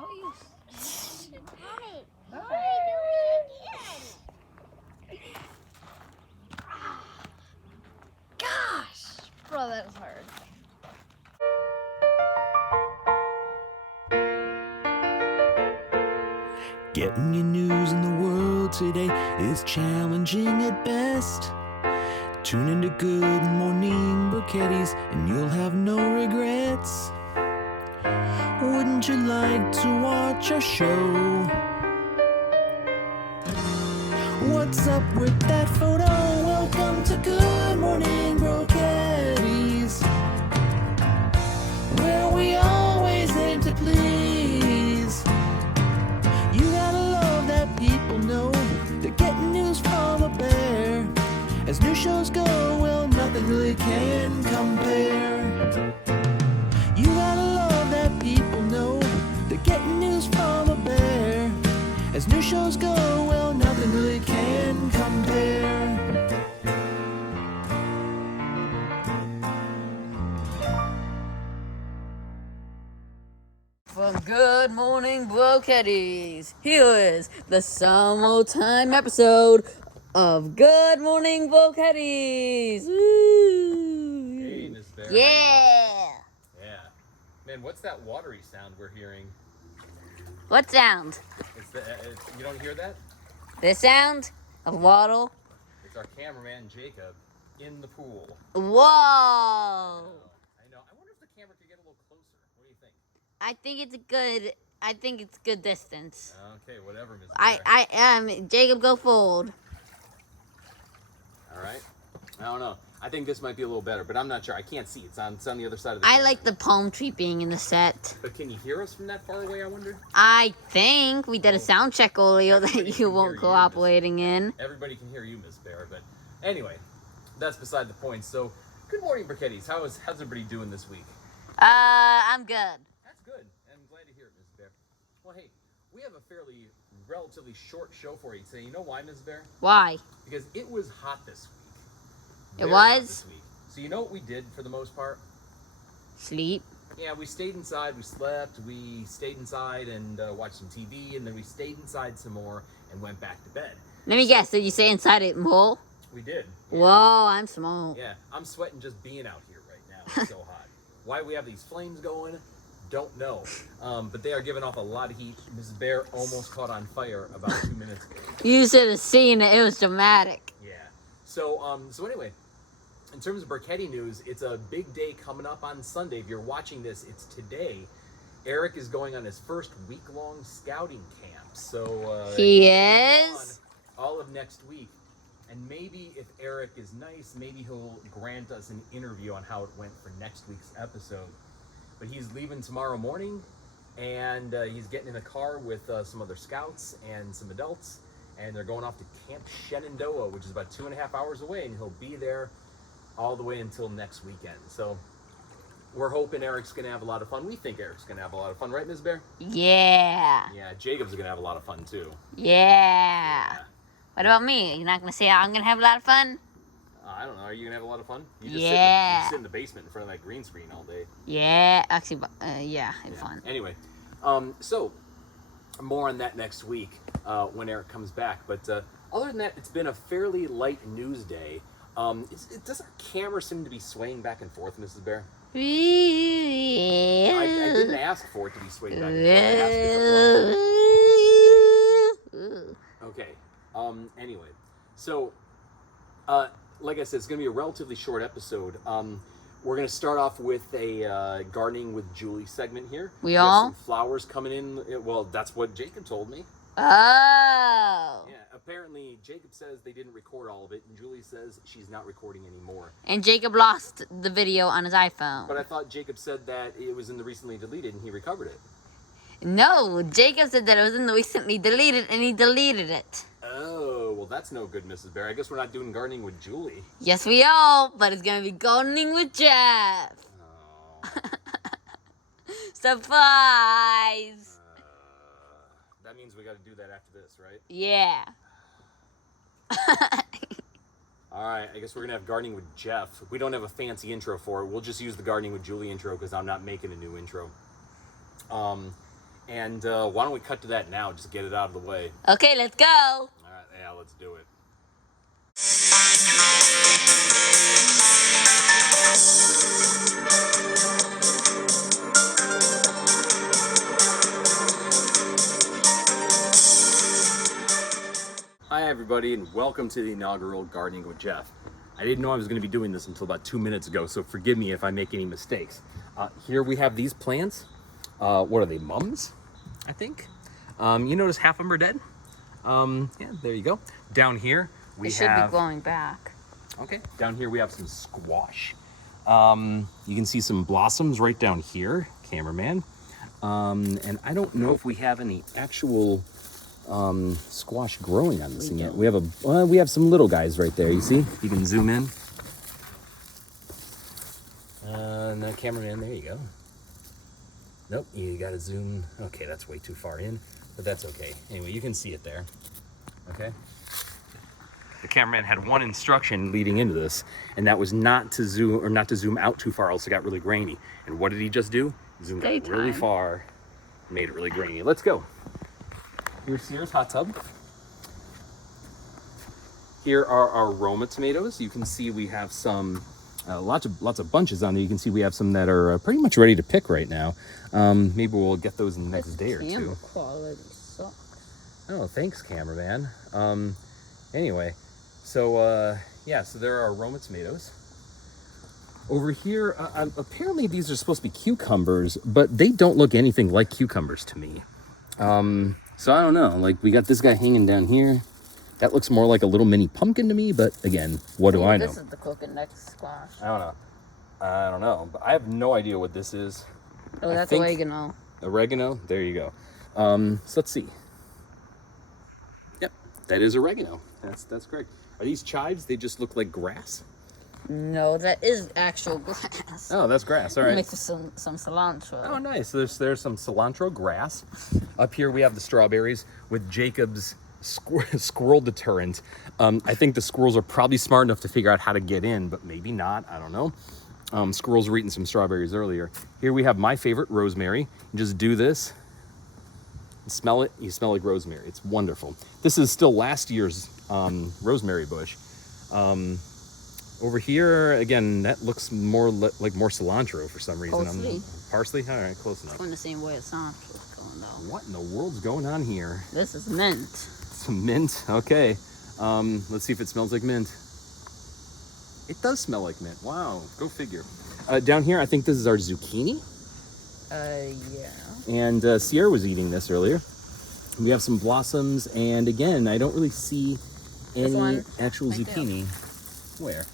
how are you? Mommy, No. do it again. Gosh, bro, that was hard. Getting your news in the world today is challenging at best. Tune into Good Morning Brochettis and you'll have no regrets. Wouldn't you like to watch our show? What's up with that photo? Welcome to Good Morning Brochettis, where we always aim to please. You gotta love that people know they're getting news from a bear. As new shows go, well, nothing really can compare. You gotta love that people know they're getting news from a bear. As new shows go, well, nothing really can compare. From Good Morning Brochettis, here is the summertime episode of Good Morning Brochettis. Hey, Miss Bear. Yeah. Yeah. Man, what's that watery sound we're hearing? What sound? You don't hear that? This sound of waddle. It's our cameraman, Jacob, in the pool. Whoa. I know. I wonder if the camera could get a little closer. What do you think? I think it's good distance. Okay, whatever, Miss Bear. I am Jacob. Go forward. All right. I don't know. I think this might be a little better, but I'm not sure. I can't see. It's on the other side of the I camera. like the palm tree being in the set. But can you hear us from that far away, I wonder? I think we did a sound check earlier that Everybody you can weren't hear you, cooperating in. Everybody can hear you, Miss Bear, but anyway, that's beside the point. So, good morning, Brochettis. How's everybody doing this week? I'm good. That's good. I'm glad to hear it, Ms. Bear. Well, hey, we have a relatively short show for you today. You know why, Ms. Bear? Why? Because it was hot this week. It Very hot was? this week. So you know what we did for the most part? Sleep. Yeah, we stayed inside. We slept. We stayed inside and watched some TV, and then we stayed inside some more and went back to bed. Let me guess. Did you stay inside it more? We did. Whoa, I'm small. Yeah, I'm sweating just being out here right now. It's so hot. Why we have these flames going, don't know. But they are giving off a lot of heat. Mrs. Bear almost caught on fire about 2 minutes ago. You should have seen it. It was dramatic. Yeah. So anyway, in terms of Brocchetti news, it's a big day coming up on Sunday. If you're watching this, it's today. Eric is going on his first week-long scouting camp. So He he's is? gone all of next week. And maybe if Eric is nice, maybe he'll grant us an interview on how it went for next week's episode. But he's leaving tomorrow morning, and he's getting in a car with some other scouts and some adults, and they're going off to Camp Shenandoah, which is about 2.5 hours away, and he'll be there all the way until next weekend. So we're hoping Eric's going to have a lot of fun. We think Eric's going to have a lot of fun, right, Ms. Bear? Yeah. Yeah, Jacob's going to have a lot of fun, too. Yeah. What about me? You're not going to say I'm going to have a lot of fun? I don't know. Are you going to have a lot of fun? You Yeah. sit in the basement in front of that green screen all day. Yeah. Actually, yeah, it's fun. Anyway, so more on that next week when Eric comes back. But other than that, it's been a fairly light news day. Does our camera seem to be swaying back and forth, Mrs. Bear? I didn't ask for it to be swaying back and forth. I asked if it was. Okay. Anyway, so like I said, it's going to be a relatively short episode. We're going to start off with a gardening with Julie segment here. We have all? some flowers coming in. Well, that's what Jacob told me. Oh. Yeah, apparently Jacob says they didn't record all of it, and Julie says she's not recording anymore. And Jacob lost the video on his iPhone. But I thought Jacob said that it was in the recently deleted, and he recovered it. No, Jacob said that it was in the recently deleted, and he deleted it. Oh, well, that's no good, Mrs. Bear. I guess we're not doing gardening with Julie. Yes, we are, but it's gonna be gardening with Jeff. Oh. Surprise! That means we got to do that after this, right? Yeah. All right, I guess we're going to have gardening with Jeff. We don't have a fancy intro for it. We'll just use the gardening with Julie intro because I'm not making a new intro. And why don't we cut to that now? Just get it out of the way. Okay, let's go. All right, yeah, let's do it. Hi everybody, and welcome to the inaugural Gardening with Jeff. I didn't know I was going to be doing this until about 2 minutes ago, so forgive me if I make any mistakes. Here we have these plants. What are they, mums? I think. You notice half of them are dead? Yeah, there you go. Down here we It should have... be growing back. Okay, down here we have some squash. You can see some blossoms right down here, cameraman. And I don't know if we have any actual squash growing on this thing yet. We have some little guys right there. You see? You can zoom in. And the cameraman, there you go. Nope, you gotta zoom. Okay, that's way too far in, but that's okay. Anyway, you can see it there. Okay. The cameraman had one instruction leading into this, and that was not to zoom out too far, else it got really grainy. And what did he just do? Zoomed out really far, made it really grainy. Let's go. Here's Sierra's hot tub. Here are our Roma tomatoes. You can see we have some, lots of bunches on there. You can see we have some that are pretty much ready to pick right now. Maybe we'll get those in the next day or two. Camera quality sucks. Oh, thanks, cameraman. Anyway, so yeah, so there are Roma tomatoes. Over here, apparently these are supposed to be cucumbers, but they don't look anything like cucumbers to me. So I don't know, like we got this guy hanging down here. That looks more like a little mini pumpkin to me, but again, what do I know? This is the cooking next squash. I don't know, but I have no idea what this is. Oh, that's oregano. Oregano, there you go. So let's see. Yep, that is oregano. That's correct. Are these chives? They just look like grass? No, that is actual grass. Oh, that's grass. All right. Mixed with some cilantro. Oh, nice. There's some cilantro grass. Up here we have the strawberries with Jacob's squirrel deterrent. I think the squirrels are probably smart enough to figure out how to get in, but maybe not. I don't know. Squirrels were eating some strawberries earlier. Here we have my favorite, rosemary. You just do this. Smell it. You smell like rosemary. It's wonderful. This is still last year's rosemary bush. Over here, again, that looks more like more cilantro for some reason. Parsley. Parsley? All right, close enough. Going the same way as cilantro is going though. What in the world's going on here? This is mint. Some mint? Okay. Let's see if it smells like mint. It does smell like mint. Wow, go figure. Down here, I think this is our zucchini. Yeah. And Sierra was eating this earlier. We have some blossoms, and again, I don't really see any actual zucchini. Where?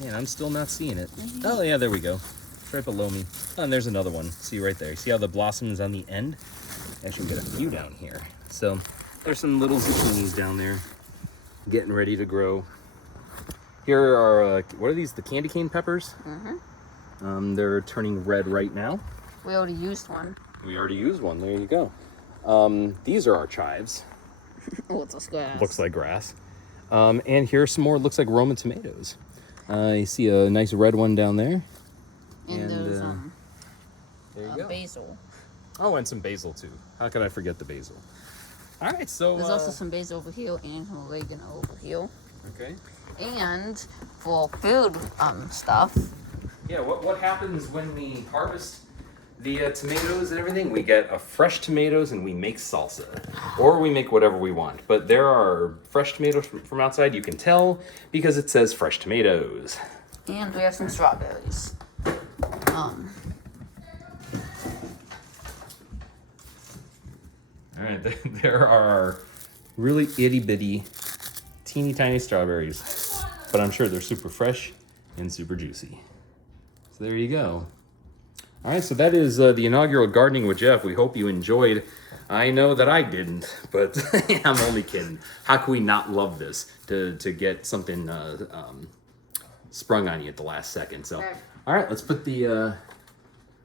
Man, I'm still not seeing it. Oh, yeah, there we go. It's right below me. Oh, and there's another one. See right there. See how the blossom is on the end? Actually, we got a few down here. So there's some little zucchinis down there getting ready to grow. Here are, what are these? The candy cane peppers? Mm-hmm. They're turning red right now. We already used one. We already used one. There you go. These are our chives. Oh, it's grass. Looks like grass. And here's some more, looks like Roma tomatoes. You see a nice red one down there. And there's there you go. Basil. Oh, and some basil too. How could I forget the basil? All right, so there's also some basil over here and some oregano over here. Okay. And for food stuff. Yeah, what happens when we harvest the tomatoes and everything? We get fresh tomatoes and we make salsa, or we make whatever we want. But there are fresh tomatoes from outside. You can tell because it says fresh tomatoes. And we have some strawberries. All right, there are really itty bitty, teeny tiny strawberries, but I'm sure they're super fresh and super juicy. So there you go. All right, so that is the inaugural Gardening with Jeff. We hope you enjoyed. I know that I didn't, but I'm only kidding. How can we not love this to get something sprung on you at the last second? So, all right, let's put the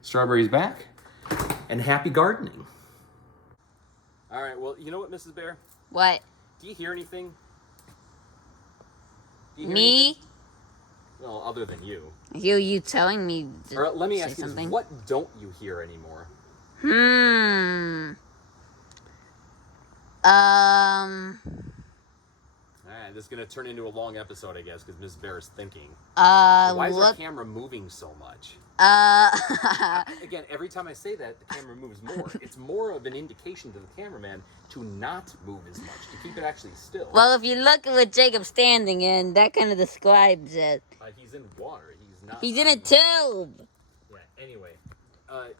strawberries back, and happy gardening. All right, well, you know what, Mrs. Bear? What? Do you hear anything? Do you hear Me? anything? Well, other than you. I hear you telling me to Or let me say ask you something. this, what don't you hear anymore? Alright, this is gonna turn into a long episode, I guess, because Mrs. Bear is thinking. Why is our what? camera moving so much? Uh, Again, every time I say that, the camera moves more. It's more of an indication to the cameraman to not move as much, to keep it actually still. well, if you look at what Jacob's standing in, that kind of describes it. He's in water. He's not. He's in a tube. Yeah. Anyway,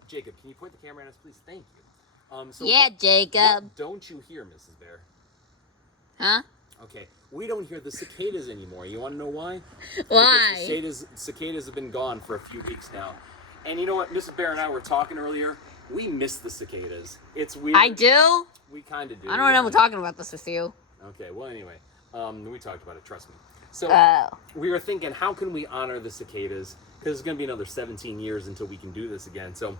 Jacob, can you point the camera at us, please? Thank you. So Yeah, Jacob. what don't you hear, Mrs. Bear? Huh? Okay, we don't hear the cicadas anymore. You want to know why? Why? Because the cicadas have been gone for a few weeks now. And you know what? Mrs. Bear and I were talking earlier. We miss the cicadas. It's weird. I do? We kind of do. I don't remember talking about this with you. Okay, well, anyway. We talked about it, trust me. So, we were thinking, how can we honor the cicadas? Because it's going to be another 17 years until we can do this again. So,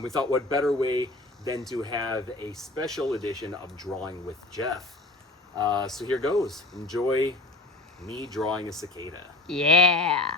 we thought, what better way than to have a special edition of Drawing with Jeff. So here goes. Enjoy me drawing a cicada. Yeah.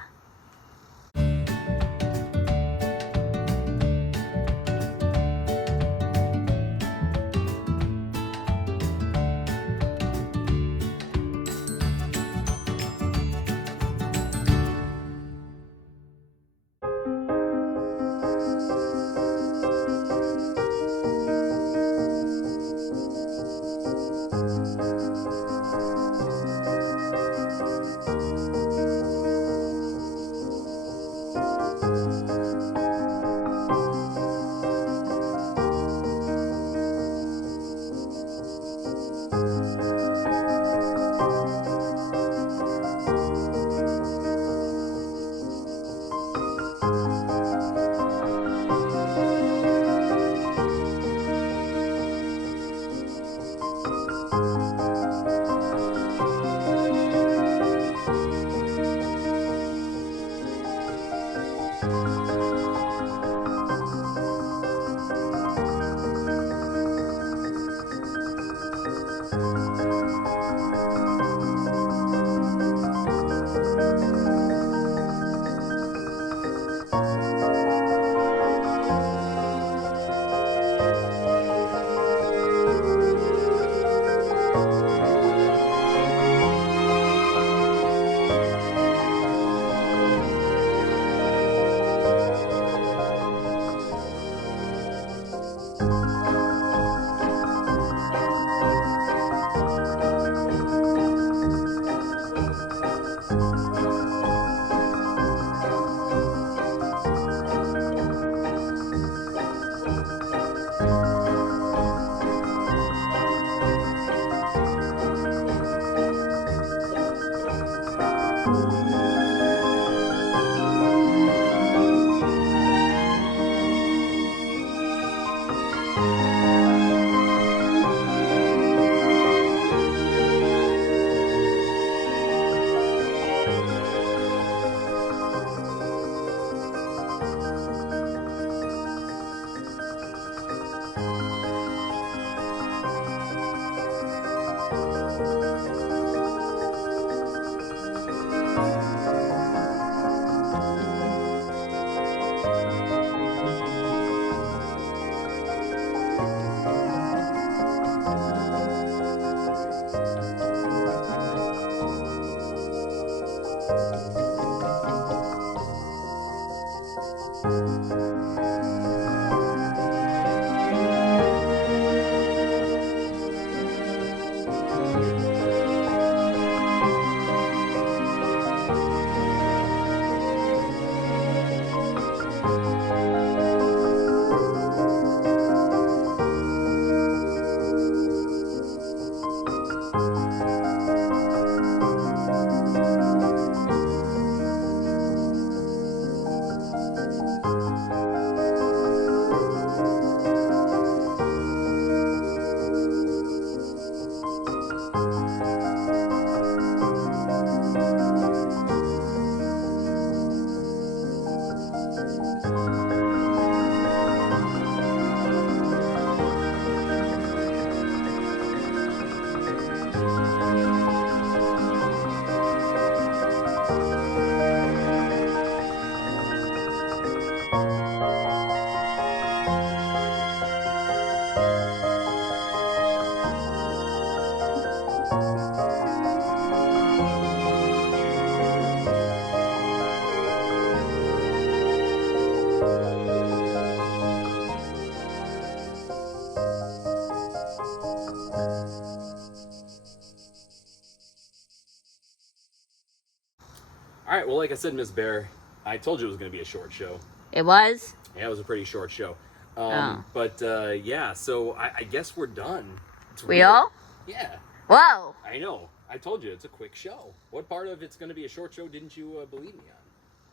right. Well, like I said, Miss Bear, I told you it was going to be a short show. It was? Yeah, it was a pretty short show. Oh. But yeah, so I guess we're done. It's We weird. all? Yeah, Whoa. I know. I told you it's a quick show. What part of it's going to be a short show didn't you believe me on?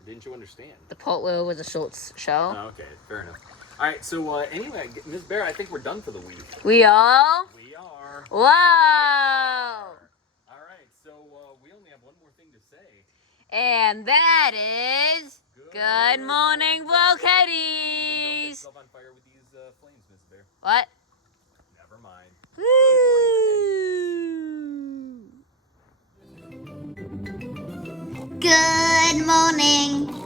Didn't you understand? The Port Wheel was a short show. Oh, okay, fair enough. All right, so anyway, Miss Bear, I think we're done for the week. We all? We are. Whoa. All right, so we only have one more thing to say. And that is Good Morning Then don't set Volcades. yourself on fire with these flames, Miss Bear. What? Never mind. Woo. Good morning.